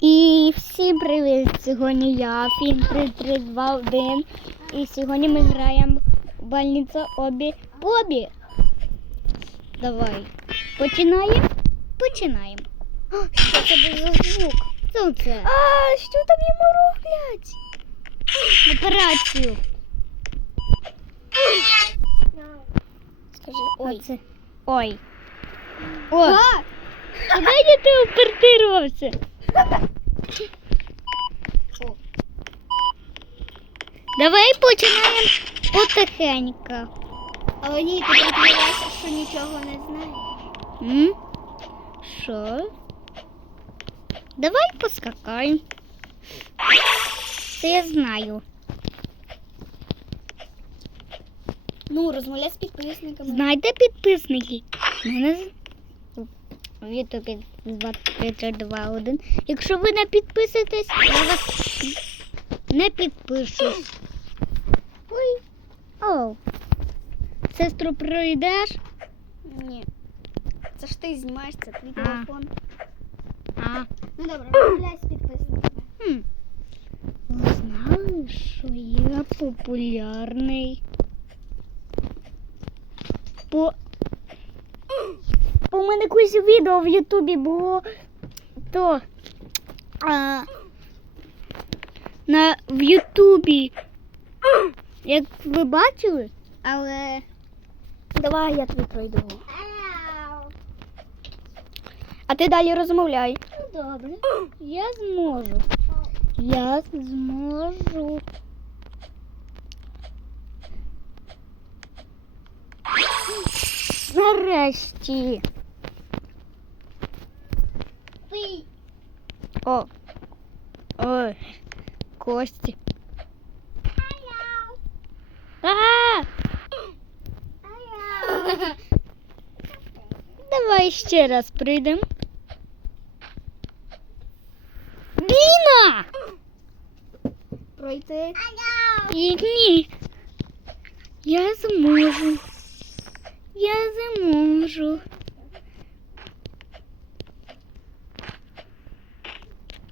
І всім привіт! Сьогодні я, Фін 3321. І сьогодні ми граємо в больницю обі Бобі. Давай. Починаємо? Починаємо. О, Що це був за звук? Що це? А, що там йому роблять? Операцію. Скажи, Ой. Це... Ой. О, А, ти опертирувався? О. Давай починаємо потихеньку. але ні, ти притворяйся, що нічого не знаєш. Що? Давай поскакаємо. Це я знаю. Ну, розмовляй з підписниками. Знаєте, підписники? Мене Ютубі 2321. Якщо ви не підписуєтесь, я вас не підпишусь. Ой. О. Сестру пройдеш? Ні. Це ж ти знімаєш, це твій А. телефон. А. Ну добре, розмовляй з підписниками. Хм. Ви знали, що я популярний? По... У мене якось відео в Ютубі було то а, на в Ютубі. Як ви бачили? Але давай я тобі пройду. А ти далі розмовляй. Ну добре. Я зможу. Я зможу. Нарешті. О. Ой. Кості. Давай ще раз прийдемо. Бліна! Пройти. І ні. Я зможу. Я зможу.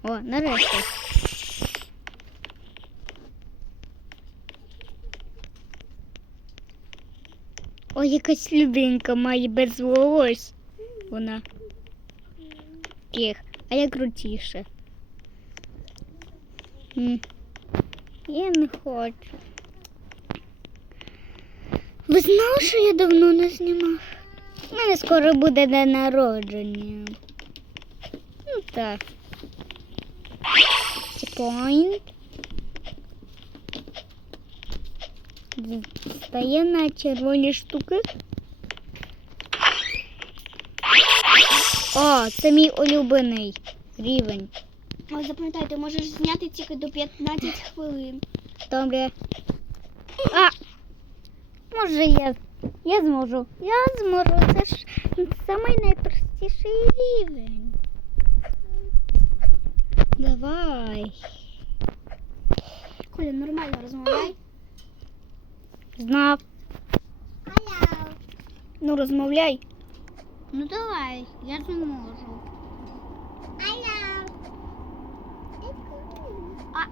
О, нарешті. Ой, якась людинка має без волос. Вона. Тих, а я крутіше. Я не хочу. Ви знали, що я давно не знімав? У мене скоро буде день народження. Ну так. Point. Стає на червоні штуки. О, це мій улюблений рівень. Але запам'ятай, ти можеш зняти тільки до 15 хвилин. Добре. А! Може я. Я зможу. Я зможу. Це ж самий найпростіший рівень. Давай. Коля, нормально розмовляй. Знав. Ну, розмовляй. Ну давай, я зможу. А.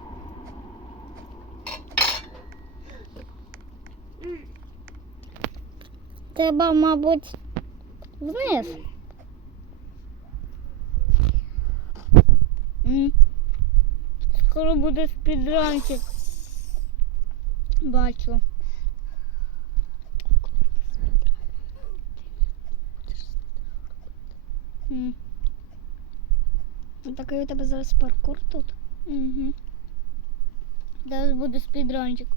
Треба, мабуть, вниз. Скоро буде спідранчик. Бачу. М. Такий у тебе зараз паркур тут. Угу. Зараз буде спідранчик.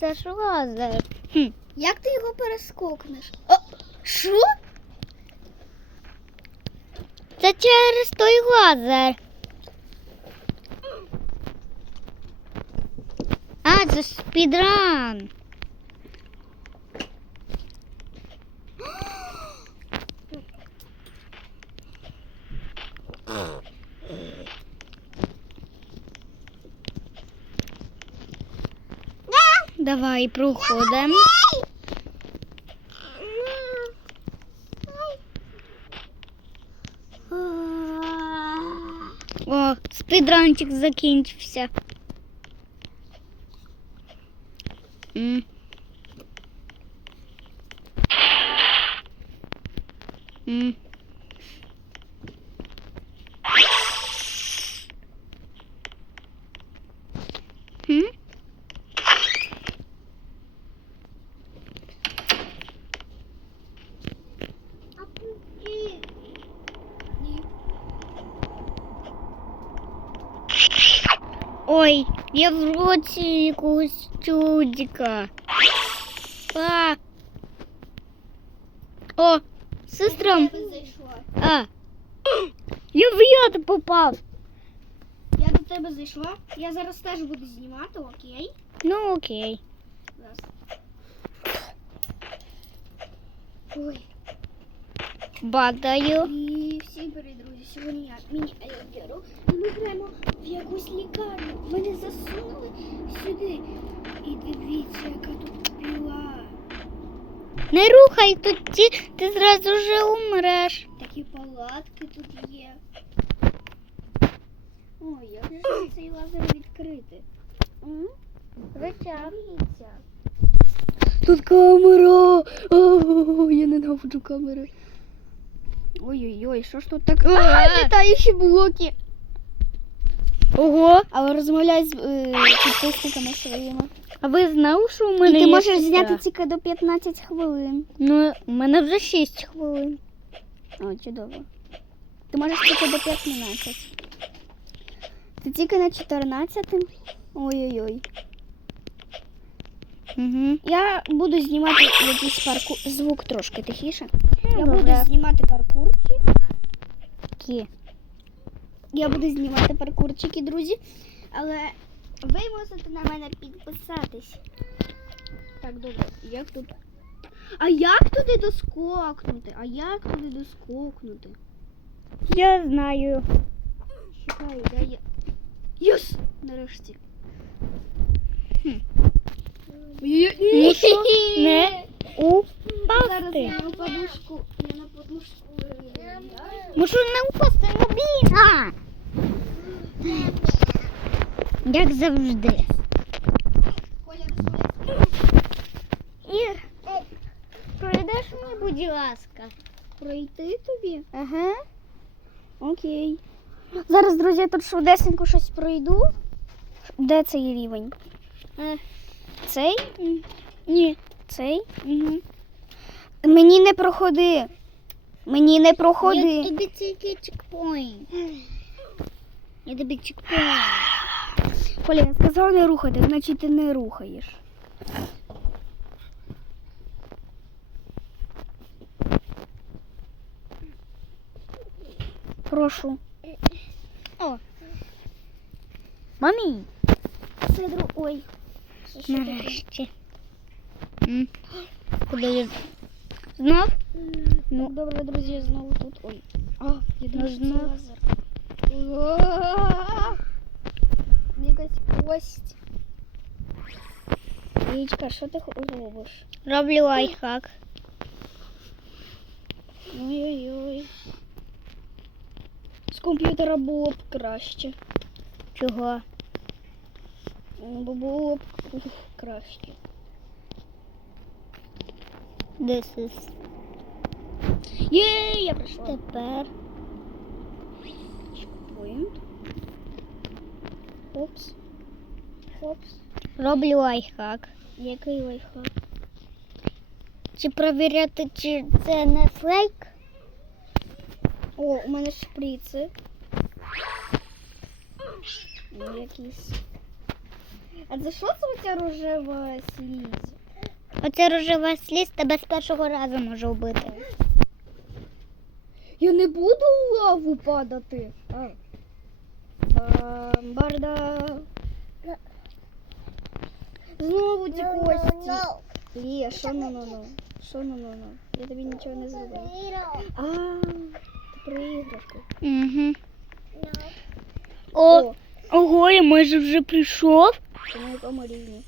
Це ж лазер. Хм. Як ти його перескокнеш? О, що? Це через той лазер. А, це спідран. Давай проходимо. О, спідранчик закінчився. Ой, я в роті якогось чудика. А. О, сестра. зайшла. А. Я в яд попав. Я до тебе зайшла. Я зараз теж буду знімати, окей? Ну окей. Ой. Бадаю. І всім привіт, друзі. Сьогодні я міні Елігеру. І ми граємо в якусь лікарню. Мене засунули сюди. І дивіться, яка тут піла. Не рухай тут ті, ти зразу вже умреш. Такі палатки тут є. Ой, як же цей лазер відкрити? М? Дивіться. Тут камера. О, я ненавиджу камери. Ой-ой-ой, що ж тут так? А, літаючі блоки. Ого, Але розмовляй з е, підписниками своїми. а ви знали, що у мене І ти є можеш сестра? зняти тільки до 15 хвилин. Ну, у мене вже 6 хвилин. О, чудово. Ти можеш тільки до 15. Ти тільки на 14. Ой-ой-ой. Угу. Я буду знімати якийсь паркур. Звук трошки тихіше. Я добре. буду знімати паркурчик. Які? Я буду знімати паркурчики, друзі. Але ви можете на мене підписатись. Так, добре. Як тут? А як туди доскокнути? А як туди доскокнути? Я знаю. Чекай, де я. Єс! Нарешті. Хм. Не Зараз я на подушку. Я на подушку. Мушу не упасти, ну Як завжди. Ір, пройдеш мені, будь ласка. Пройти тобі? Ага. Окей. Зараз, друзі, я тут швидесенько щось пройду. Де цей рівень? Е, Цей? ні. Цей? Угу. Мені не проходи. Мені не Я проходи. тобі тільки чекпоінт. Я тобі чекпоінт. Коля, я сказав не рухати, значить ти не рухаєш. Прошу. О. Мамі. Це друг. Ой. Нарешті. Куди я? Знов? Ну, добре, друзі, я знову тут. Ой. А, я думаю, що це лазер. Якась кость. Річка, що ти хо- робиш? Роблю лайфхак. Ой-ой-ой. З комп'ютера було б краще. Чого? Бо було б ух, краще. This is Є, я прийшла. тепер. Хопс. Хопс. Роблю лайфхак. Який лайфхак? Чи провіряти, чи це не фейк? О, у мене шприци. Ну, якісь. А за що це оця рожева слізь? Оце рожева сліз тебе з першого разу може вбити. Я не буду у лаву падати. А. Бамбарда. Знову ті кості. Лія, що ну ну ну? Що ну ну ну? Я тобі нічого не зробила. А, ти про іграшку. Угу. О, ого, я майже вже прийшов. Ти на якому рівні?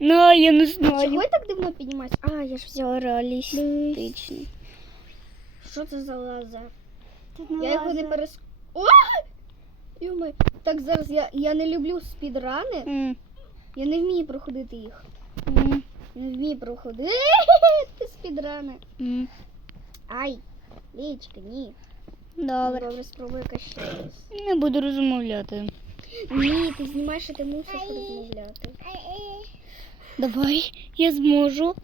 Ну, я не знаю. Чого я так дивно піднімаюся? А, я ж взяла реалістичний. Що це за лазер? Я його не перес... О! Йоми. Так, зараз я, я не люблю спідрани. М, Я не вмію проходити їх. Я не вмію проходити спідрани. м. Ай, лічка, ні. Добре. Добре, спробуй ще раз. Не буду розмовляти. Ні, ти знімаєш, і ти мусиш розмовляти. Давай, я зможу.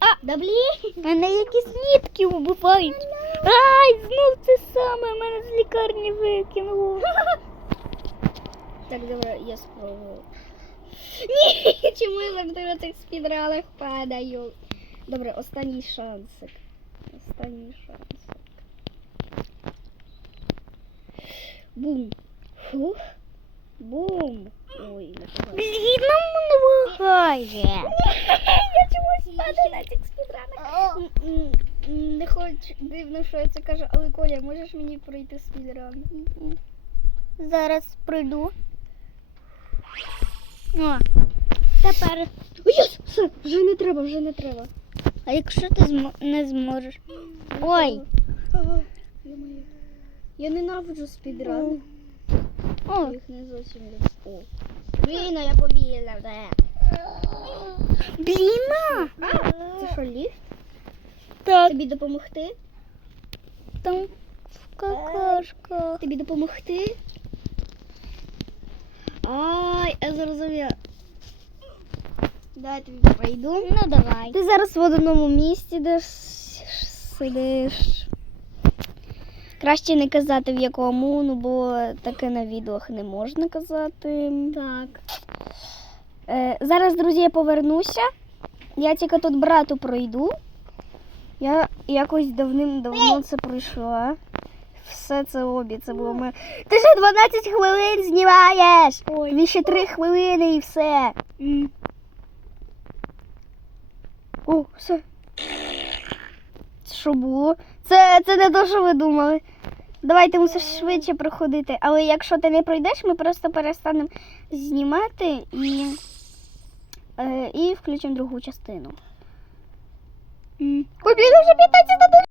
А, Да блін! У мене якісь нітки убивають. Ай, знов це саме, мене з лікарні викинуло. Так, добре, я спробую. Ні, чому я завжди на цих спідранах падаю? Добре, останній шансик. Останній шансик. Бум. Фух. Бум. Ой. Згідно не виграє. Я чомусь падаю на цих спідранах. Не хоч дивно, що я це кажу, але Коля, можеш мені пройти спідран? Зараз прийду. О, тепер. Ой, все, вже не треба, вже не треба. А якщо ти змо- не зможеш? Ой. Ага. Я ненавиджу спідрани. Я їх не зовсім люблю. О. Блін, а я повільна вже. бліна. Це що, ліфт? Так, Тобі допомогти? там какашка. Тобі допомогти? Ай, я зрозуміла. Дай я тобі пройду. Ну давай. Ти зараз в одному місці десь сидиш. Краще не казати в якому, ну бо таке на відеох не можна казати. Так. Е, зараз, друзі, я повернуся. Я тільки тут брату пройду. Я якось давним-давно це пройшла. Все це обі, це було ми. Ти ще 12 хвилин знімаєш! Ой. Тобі ще 3 хвилини і все. О, все. Це Що було? Це, це не те, що ви думали. Давай ти мусиш швидше проходити. Але якщо ти не пройдеш, ми просто перестанемо знімати і, е, і включимо другу частину. М. Вже 15 до